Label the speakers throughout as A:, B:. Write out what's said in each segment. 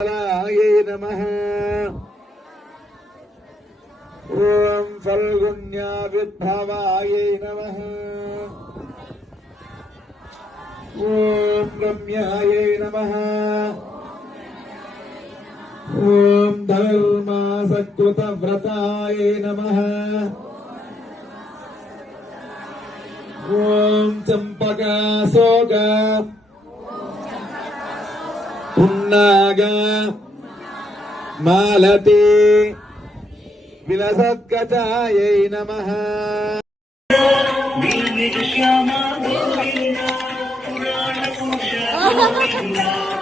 A: नमः। ॐ फल्गुण्याविद्भवायै नमः। ॐ रम्यायै नमः। ॐ धर्मासकृतव्रतायै नमः। ॐ चम्पकाशोक ఉన్నాగా మాలతి విలసద్గజాయై నమ.
B: పాటకి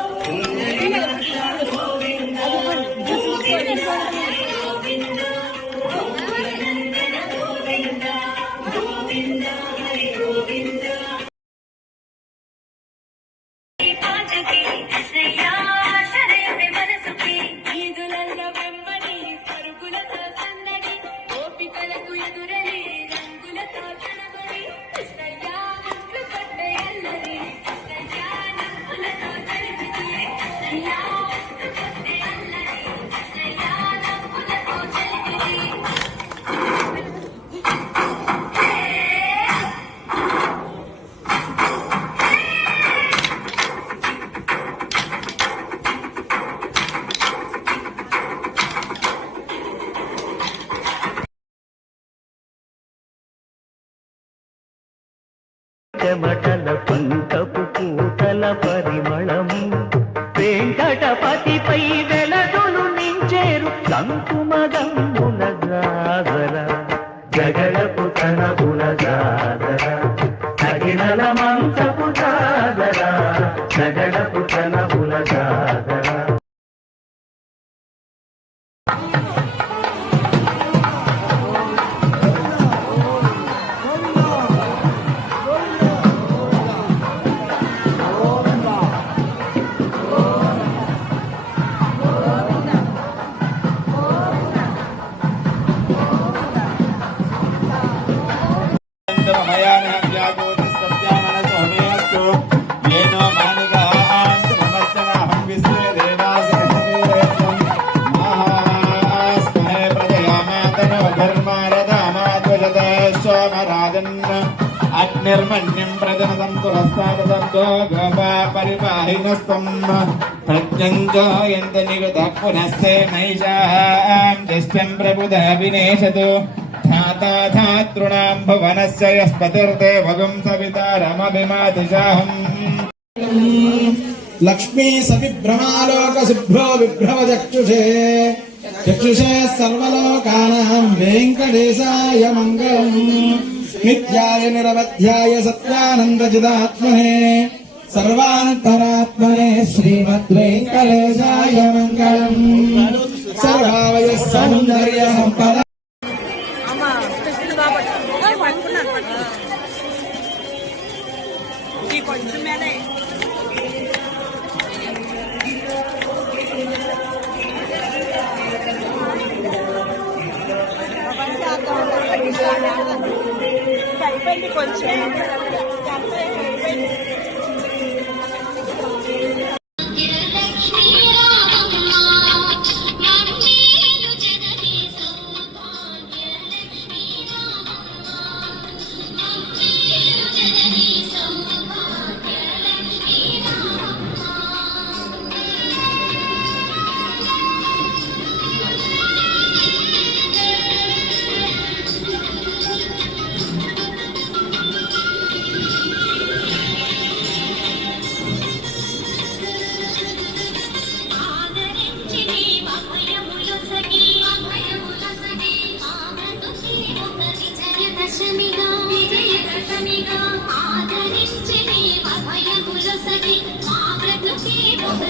C: చెమటల పంకపు పూతల పరిమళము. వెంకటపతిపై వెలదులు నించేరు కంకుమగంబుల జాగర. జగడపు తనబుల జాగర. తగినల మంచపు జాగర. జగడపు తనబుల జాగర
A: నిర్మణ్యం ప్రజనదం పురస్తాదంతో గోపా పరిపాహినస్తం ప్రత్యంజోయంత నిగత పునస్తే నైషాం దిష్టం ప్రభుద వినేశతు. माता माताधातॄणाम् भुवनस्य यस्पतिर्देवगुम् सवितारमभिमातिशाहम् लक्ष्मी सविभ्रमालोकशुभ्रो विभ्रमचक्षुषे। चक्षुषे सर्वलोकानाम् वेङ्कटेशाय मङ्गलम्। नित्याय निरवध्याय
D: सत्यानन्दचिदात्मने सर्वान्तरात्मने श्रीमद्वेङ्कटेशाय मङ्गलम्। सर्वावयः सौन्दर्यम् ఈ కొంచెం అయిపోయింది కొంచెం
B: విజయదశమిగా విజయదశమిగా ఆదరించి నీ మా బ్రతుకి ఒక